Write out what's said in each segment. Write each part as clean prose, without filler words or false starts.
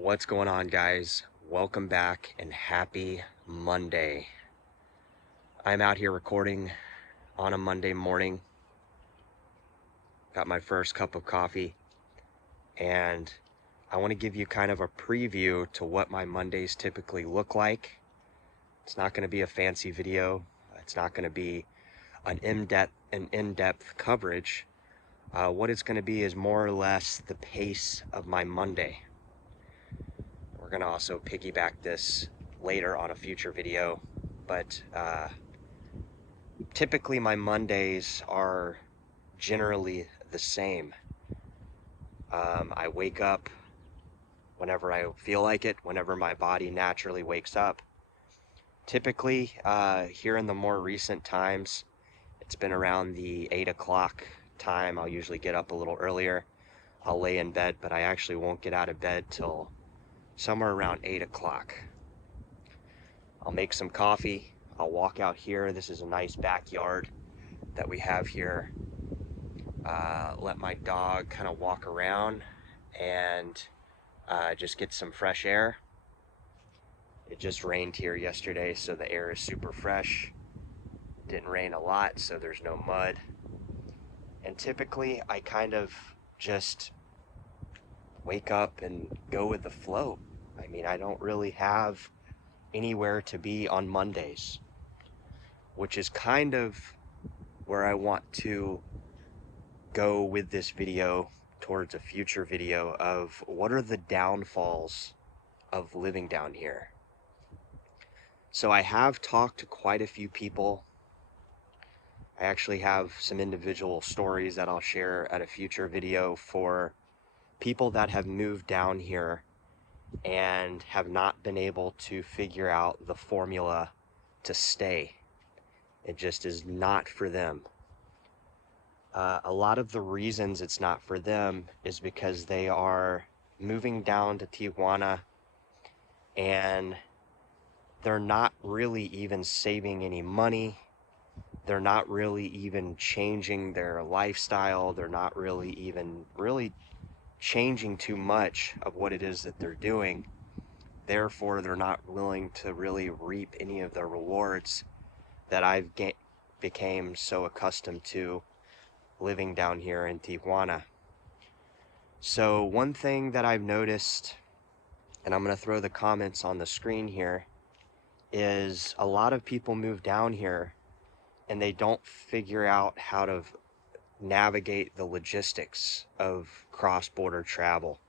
What's going on, guys? Welcome back and happy Monday. I'm out here recording on a Monday morning. Got my first cup of coffee, and I want to give you kind of a preview to what my Mondays typically look like. It's not going to be a fancy video. It's not going to be an in-depth coverage. What it's going to be is more or less the pace of my Monday. We're going to also piggyback this later on a future video, but typically my Mondays are generally the same. I wake up whenever I feel like it, whenever my body naturally wakes up. Typically, here in the more recent times, it's been around the 8 o'clock time. I'll usually get up a little earlier. I'll lay in bed, but I actually won't get out of bed till somewhere around 8 o'clock. I'll make some coffee. I'll walk out here. This is a nice backyard that we have here. Let my dog kind of walk around and just get some fresh air. It just rained here yesterday, so the air is super fresh. Didn't rain a lot, so there's no mud. And typically I kind of just wake up and go with the flow. I mean, I don't really have anywhere to be on Mondays, which is kind of where I want to go with this video towards a future video of what are the downfalls of living down here. So I have talked to quite a few people. I actually have some individual stories that I'll share at a future video for people that have moved down here and have not been able to figure out the formula to stay. It just is not for them. A lot of the reasons it's not for them is because they are moving down to Tijuana and they're not really even saving any money. They're not really even changing their lifestyle. They're not really even changing too much of what it is that they're doing. Therefore, they're not willing to really reap any of the rewards that I've became so accustomed to living down here in Tijuana. So one thing that I've noticed, and I'm going to throw the comments on the screen here, is a lot of people move down here and they don't figure out how to navigate the logistics of cross-border travel.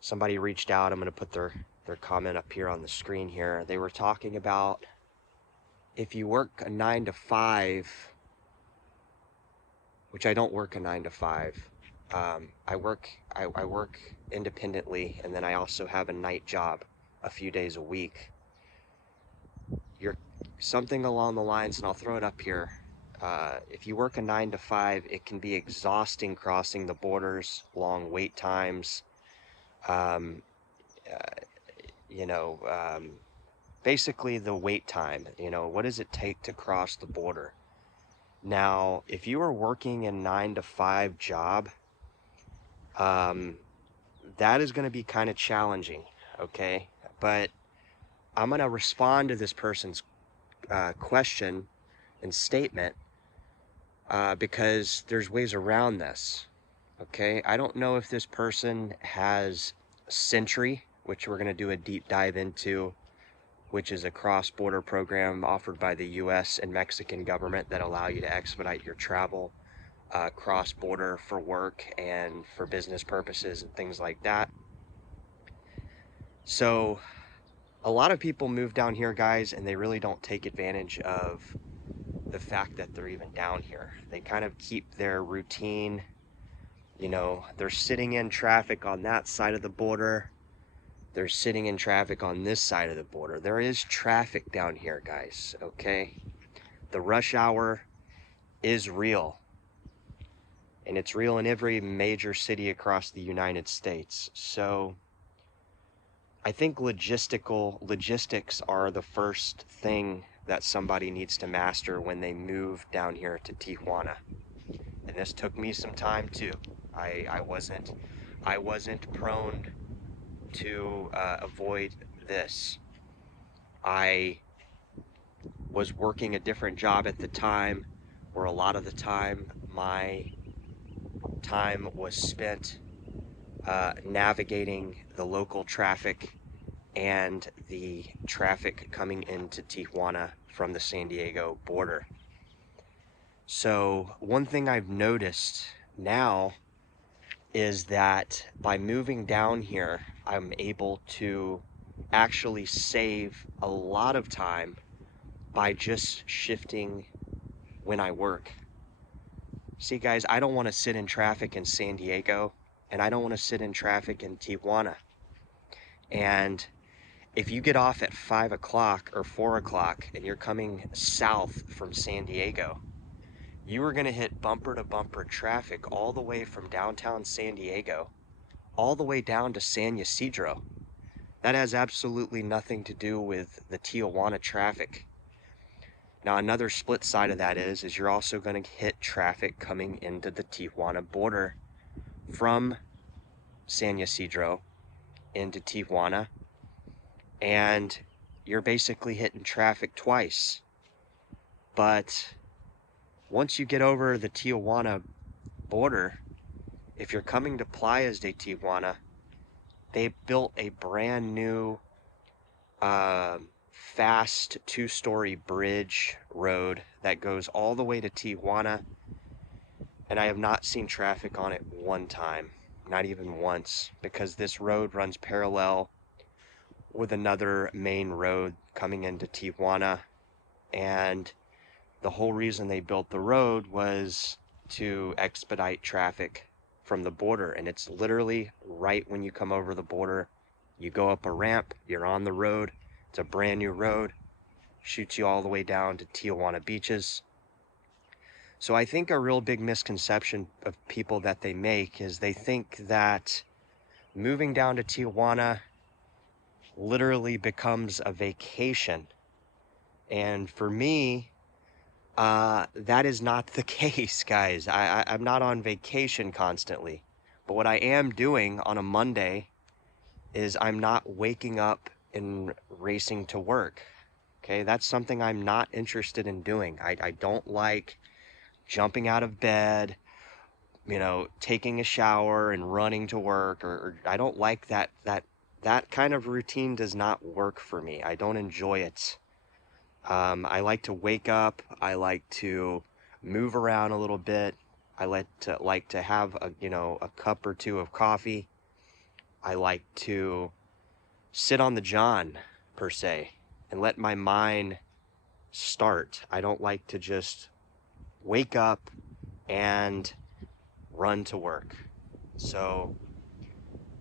Somebody reached out. I'm going to put their comment up here on the screen here. They were talking about if you work a 9 to 5, which I don't work a 9 to 5. I work independently, and then I also have a night job a few days a week. You're something along the lines, and I'll throw it up here. If you work a 9 to 5, it can be exhausting crossing the borders, long wait times. Basically the wait time. What does it take to cross the border? Now, if you are working a 9 to 5 job, that is going to be kind of challenging, okay? But I'm going to respond to this person's question and statement because there's ways around this, okay? I don't know if this person has Sentry, which we're going to do a deep dive into, which is a cross-border program offered by the US and Mexican government that allow you to expedite your travel cross-border for work and for business purposes and things like that. So a lot of people move down here, guys, and they really don't take advantage of the fact that they're even down here. They kind of keep their routine. They're sitting in traffic on that side of the border. They're sitting in traffic on this side of the border. There is traffic down here, guys, okay? The rush hour is real. And it's real in every major city across the United States. So I think logistics are the first thing that somebody needs to master when they move down here to Tijuana. And this took me some time too. I wasn't prone to avoid this. I was working a different job at the time, where a lot of the time my time was spent navigating the local traffic and the traffic coming into Tijuana from the San Diego border. So one thing I've noticed now is that by moving down here, I'm able to actually save a lot of time by just shifting when I work. See guys, I don't want to sit in traffic in San Diego, and I don't want to sit in traffic in Tijuana. And if you get off at 5 o'clock or 4 o'clock and you're coming south from San Diego, you are going to hit bumper to bumper traffic all the way from downtown San Diego, all the way down to San Ysidro. That has absolutely nothing to do with the Tijuana traffic. Now, another split side of that is you're also going to hit traffic coming into the Tijuana border from San Ysidro into Tijuana, and you're basically hitting traffic twice. But once you get over the Tijuana border, if you're coming to Playas de Tijuana, they built a brand new fast 2-story bridge road that goes all the way to Tijuana, and I have not seen traffic on it one time, not even once, because this road runs parallel with another main road coming into Tijuana, and the whole reason they built the road was to expedite traffic from the border. And it's literally right when you come over the border, you go up a ramp, you're on the road. It's a brand new road, shoots you all the way down to Tijuana beaches. So I think a real big misconception of people that they make is they think that moving down to Tijuana literally becomes a vacation. And for me, that is not the case, guys. I'm not on vacation constantly. But what I am doing on a Monday is I'm not waking up and racing to work. Okay, that's something I'm not interested in doing. I don't like jumping out of bed, taking a shower and running to work, or I don't like that kind of routine does not work for me. I don't enjoy it. I like to wake up. I like to move around a little bit. I like to have a cup or two of coffee. I like to sit on the john, per se, and let my mind start. I don't like to just wake up and run to work. So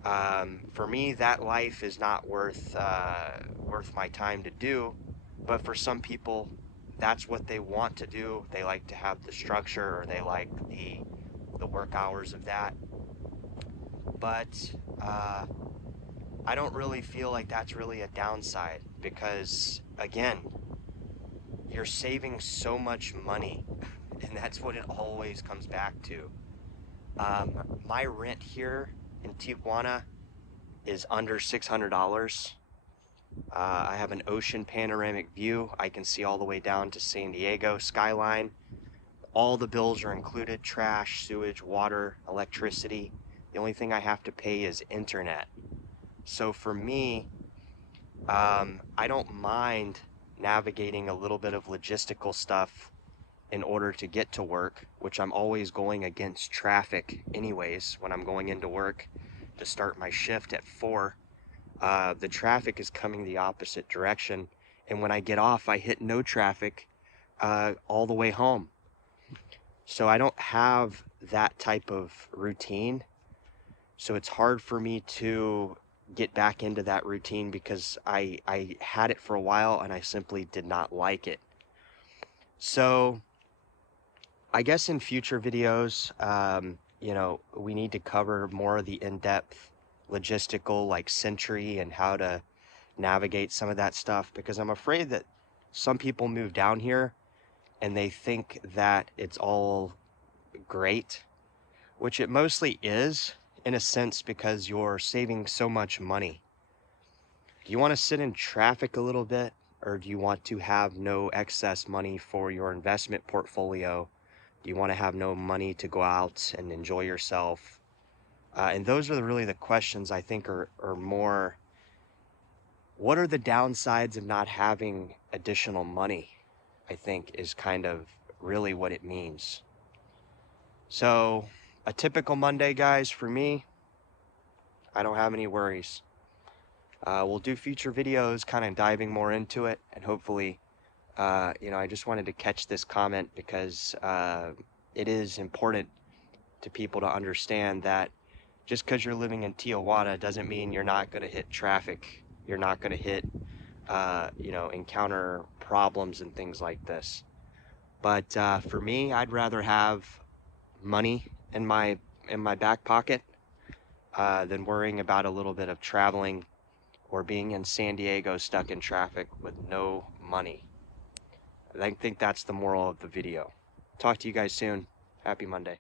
for me, that life is not worth my time to do. But for some people, that's what they want to do. They like to have the structure, or they like the work hours of that. But I don't really feel like that's really a downside, because again, you're saving so much money, and that's what it always comes back to. My rent here in Tijuana is under $600. I have an ocean panoramic view. I can see all the way down to San Diego skyline. All the bills are included: trash, sewage, water, electricity. The only thing I have to pay is internet. So for me, I don't mind navigating a little bit of logistical stuff in order to get to work, which I'm always going against traffic anyways when I'm going into work to start my shift at 4. The traffic is coming the opposite direction, and when I get off, I hit no traffic all the way home. So I don't have that type of routine, so it's hard for me to get back into that routine, because I had it for a while and I simply did not like it. So I guess in future videos, we need to cover more of the in-depth logistical, like Sentry, and how to navigate some of that stuff, because I'm afraid that some people move down here and they think that it's all great, which it mostly is in a sense, because you're saving so much money. Do you want to sit in traffic a little bit, or do you want to have no excess money for your investment portfolio? Do you want to have no money to go out and enjoy yourself? And those are really the questions I think are more, what are the downsides of not having additional money? I think is kind of really what it means. So a typical Monday, guys, for me, I don't have any worries. We'll do future videos kind of diving more into it, and hopefully, I just wanted to catch this comment because it is important to people to understand that just because you're living in Tijuana doesn't mean you're not going to hit traffic. You're not going to hit, encounter problems and things like this. But for me, I'd rather have money in my back pocket than worrying about a little bit of traveling or being in San Diego stuck in traffic with no money. I think that's the moral of the video. Talk to you guys soon. Happy Monday.